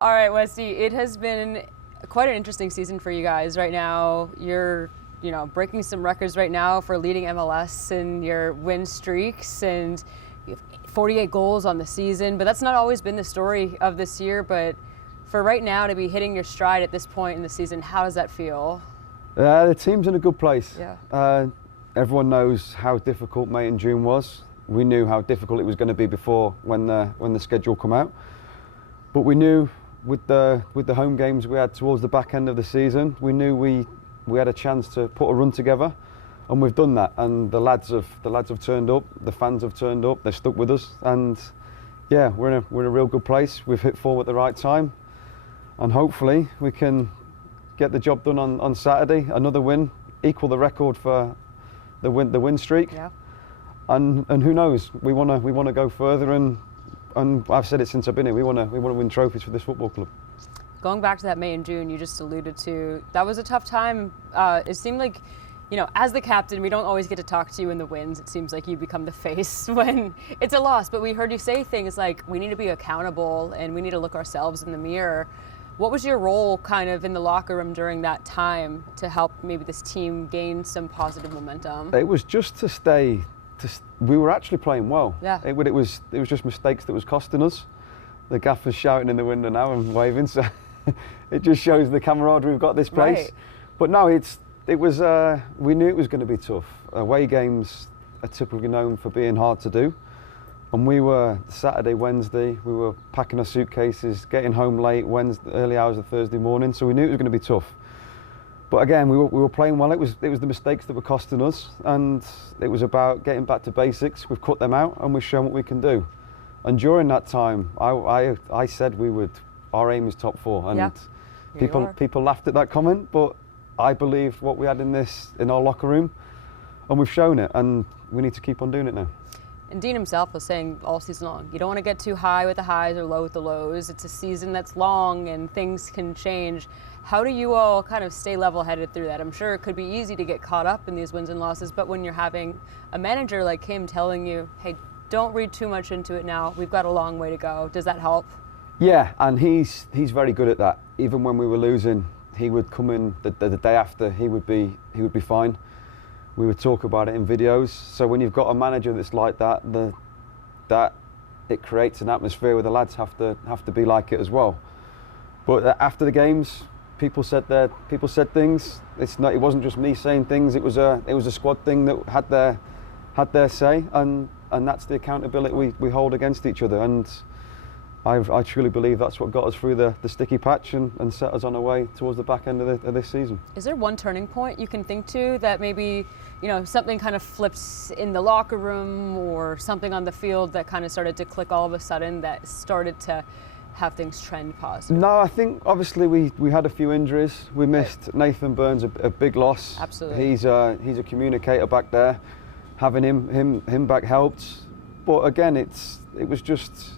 All right, Westy, it has been quite an interesting season for you guys right now. You're, breaking some records right now for leading MLS in your win streaks, and you have 48 goals on the season. But that's not always been the story of this year. But for right now to be hitting your stride at this point in the season, how does that feel? The team's in a good place. Yeah. Everyone knows how difficult May and June was. We knew how difficult it was going to be before when the schedule come out. But we knew with the home games we had towards the back end of the season, we knew we had a chance to put a run together, and we've done that. And the lads have turned up, the fans have turned up, they're stuck with us, and yeah, we're in a real good place. We've hit form at the right time, and hopefully we can get the job done on Saturday. Another win, equal the record for the win streak. Yeah. And who knows? We want to go further, and I've said it since I've been here. We want to win trophies for this football club. Going back to that May and June you just alluded to, that was a tough time. It seemed like, as the captain, we don't always get to talk to you in the wins. It seems like you become the face when it's a loss. But we heard you say things like, we need to be accountable and we need to look ourselves in the mirror. What was your role kind of in the locker room during that time to help maybe this team gain some positive momentum? It was just to stay. We were actually playing well. Yeah. It was just mistakes that was costing us. The gaffer's shouting in the window now and waving, so it just shows the camaraderie we've got this place. Right. But no, we knew it was going to be tough. Away games are typically known for being hard to do, and we were Saturday, Wednesday. We were packing our suitcases, getting home late early hours of Thursday morning. So we knew it was going to be tough. But again, we were playing well. It was the mistakes that were costing us, and it was about getting back to basics. We've cut them out, and we've shown what we can do. And during that time, I said our aim is top four, and yeah. people laughed at that comment, but I believed what we had in our locker room, and we've shown it, and we need to keep on doing it now. And Dean himself was saying all season long, you don't want to get too high with the highs or low with the lows. It's a season that's long and things can change. How do you all kind of stay level-headed through that? I'm sure it could be easy to get caught up in these wins and losses, but when you're having a manager like him telling you, hey, don't read too much into it now, we've got a long way to go, does that help? Yeah, and he's very good at that. Even when we were losing, he would come in the day after, he would be fine. We would talk about it in videos. So when you've got a manager that's like that, that it creates an atmosphere where the lads have to be like it as well. But after the games, people said things. It wasn't just me saying things. It was a squad thing that had their say, and that's the accountability we hold against each other. And I truly believe that's what got us through the sticky patch and set us on our way towards the back end of this season. Is there one turning point you can think to that maybe, something kind of flips in the locker room or something on the field that kind of started to click all of a sudden that started to have things trend positive? No, I think obviously we had a few injuries. We missed Nathan Burns, a big loss. Absolutely. He's a communicator back there. Having him back helped. But again, it was just,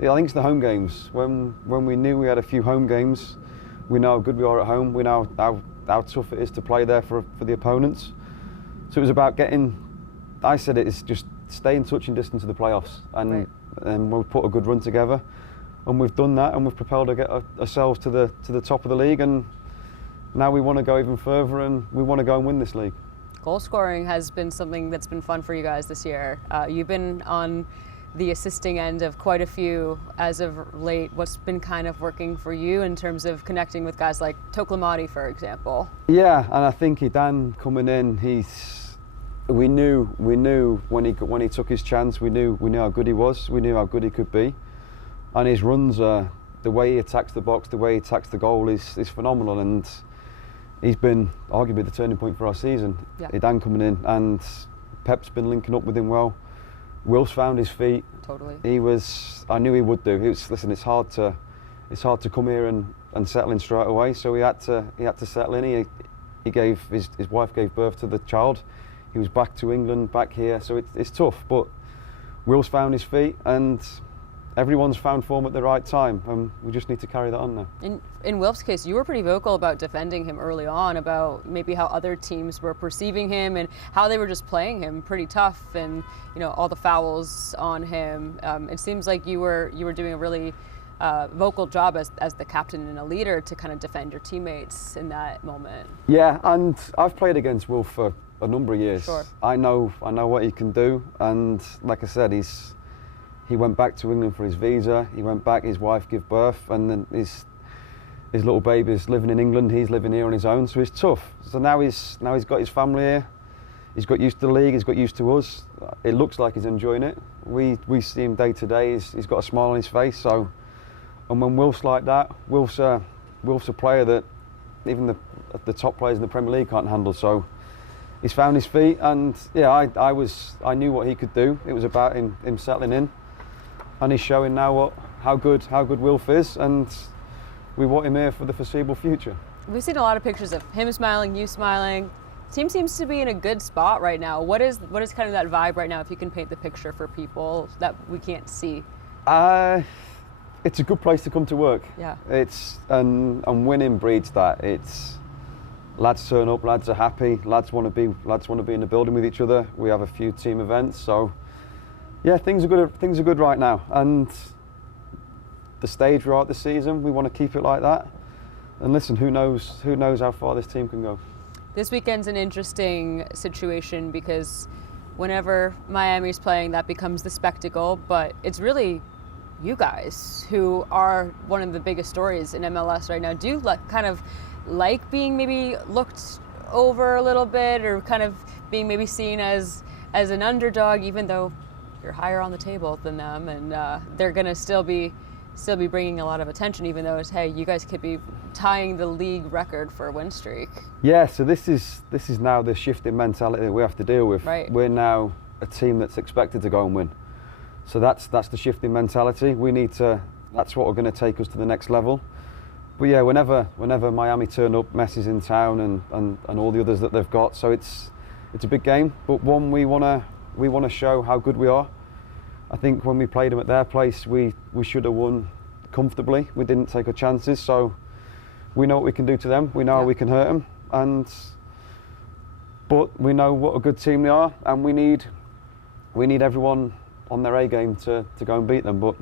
I think it's the home games. When we knew we had a few home games, we know how good we are at home. We know how tough it is to play there for the opponents. So it was about I said it's just stay in touching distance of the playoffs, and we'll put a good run together. And we've done that, and we've propelled ourselves to the top of the league, and now we want to go even further, and we want to go and win this league. Goal scoring has been something that's been fun for you guys this year. You've been on the assisting end of quite a few as of late. What's been kind of working for you in terms of connecting with guys like Toklamati, for example? Yeah, and I think Dan coming in, we knew when he took his chance, we knew how good he was, we knew how good he could be, and his runs, the way he attacks the box, the way he attacks the goal is phenomenal, and he's been arguably the turning point for our season. Yeah. Dan coming in, and Pep's been linking up with him well. Will's found his feet. Totally. I knew he would do. It's hard to come here and settle in straight away. So he had to settle in. His wife gave birth to the child. He was back to England, back here. So it's tough. But Will's found his feet, and everyone's found form at the right time, and we just need to carry that on now. In Wilf's case, you were pretty vocal about defending him early on, about maybe how other teams were perceiving him and how they were just playing him pretty tough, and all the fouls on him. It seems like you were doing a really vocal job as the captain and a leader to kind of defend your teammates in that moment. Yeah, and I've played against Will for a number of years. Sure. I know what he can do, and like I said, he went back to England for his visa. He went back, his wife gave birth, and then his little baby's living in England. He's living here on his own, so it's tough. So now he's got his family here. He's got used to the league. He's got used to us. It looks like he's enjoying it. We see him day to day. He's got a smile on his face. So, and when Wilf's like that, Wilf's a player that even the top players in the Premier League can't handle. So he's found his feet, and yeah, I knew what he could do. It was about him settling in, and he's showing now how good Wilf is, and we want him here for the foreseeable future. We've seen a lot of pictures of him smiling, you smiling. Team seems to be in a good spot right now. What is kind of that vibe right now, if you can paint the picture for people that we can't see? It's a good place to come to work. Yeah. And winning breeds that. It's lads turn up, lads are happy, lads want to be in the building with each other. We have a few team events, so yeah, things are good. Things are good right now, and the stage we're at this season, we want to keep it like that. And listen, who knows how far this team can go. This weekend's an interesting situation because whenever Miami's playing, that becomes the spectacle, but it's really you guys who are one of the biggest stories in MLS right now. Do you kind of like being maybe looked over a little bit, or kind of being maybe seen as an underdog, even though you're higher on the table than them, and they're going to still be bringing a lot of attention, even though it's, hey, you guys could be tying the league record for a win streak? Yeah, so this is now the shifting mentality that we have to deal with. Right. We're now a team that's expected to go and win. So that's the shifting mentality. That's what are going to take us to the next level. But yeah, whenever Miami turn up, Messi's in town, and all the others that they've got, so it's a big game. But one, we want to show how good we are. I think when we played them at their place, we should have won comfortably. We didn't take our chances, so we know what we can do to them. We know how we can hurt them, but we know what a good team they are, and we need everyone on their A game to go and beat them. But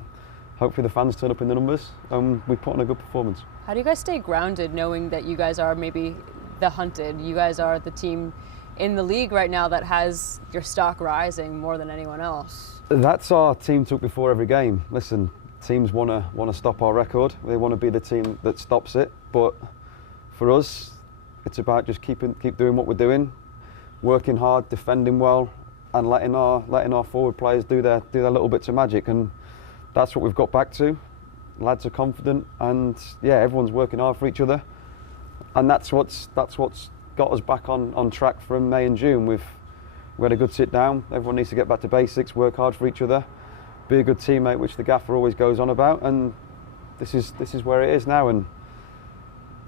hopefully the fans turn up in the numbers, and we put on a good performance. How do you guys stay grounded, knowing that you guys are maybe the hunted? You guys are the team in the league right now that has your stock rising more than anyone else. That's our team talk before every game. Listen, teams want to stop our record. They want to be the team that stops it. But for us, it's about just keep doing what we're doing, working hard, defending well, and letting our forward players do their little bits of magic. And that's what we've got back to. Lads are confident, and yeah, everyone's working hard for each other. And that's what's got us back on track from May and June. We had a good sit down. Everyone needs to get back to basics, work hard for each other, be a good teammate, which the gaffer always goes on about. And this is where it is now. And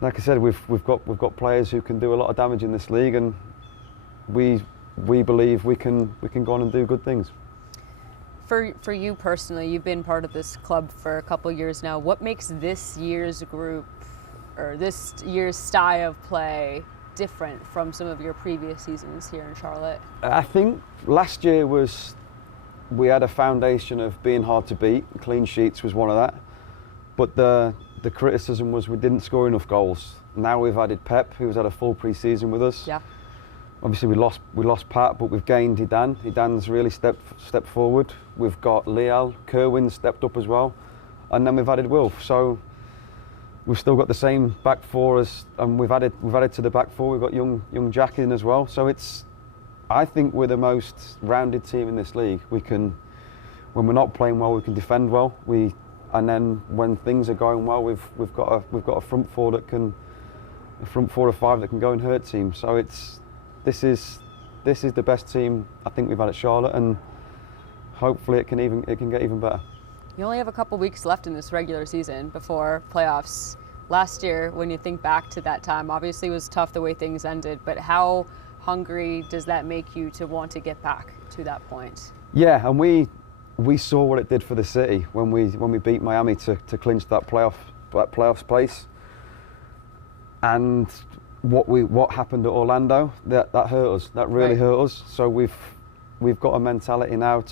like I said, we've got players who can do a lot of damage in this league, and we believe we can go on and do good things. For you personally, you've been part of this club for a couple years now. What makes this year's group or this year's style of play different from some of your previous seasons here in Charlotte? I think last year we had a foundation of being hard to beat. Clean sheets was one of that. But the criticism was we didn't score enough goals. Now we've added Pep, who's had a full pre-season with us. Yeah. Obviously we lost Pat, but we've gained Hidan. Hidan's really stepped forward. We've got Leal, Kerwin stepped up as well, and then we've added Wilf. So we've still got the same back four and we've added to the back four. We've got young Jack in as well. So I think we're the most rounded team in this league. When we're not playing well, we can defend well. And then when things are going well, we've got a front four or five that can go and hurt teams. So this is the best team I think we've had at Charlotte, and hopefully it can get even better. You only have a couple weeks left in this regular season before playoffs. Last year, when you think back to that time, obviously it was tough the way things ended, but how hungry does that make you to want to get back to that point? Yeah, and we saw what it did for the city when we beat Miami to clinch that playoffs place. And what happened at Orlando, that hurt us. That really hurt us. So we've got a mentality now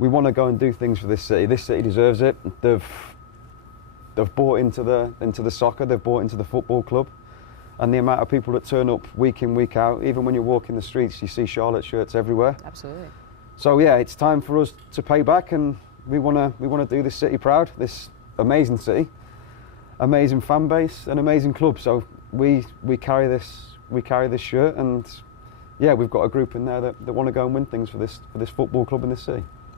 we want to go and do things for this city. This city deserves it. they've bought into the soccer, they've bought into the football club, and the amount of people that turn up week in, week out. Even when you walk in the streets, you see Charlotte shirts everywhere. Absolutely. So yeah, it's time for us to pay back, and we want to do this city proud, this amazing city, amazing fan base, an amazing club. So we carry this shirt, and yeah, we've got a group in there that want to go and win things for this football club in this city.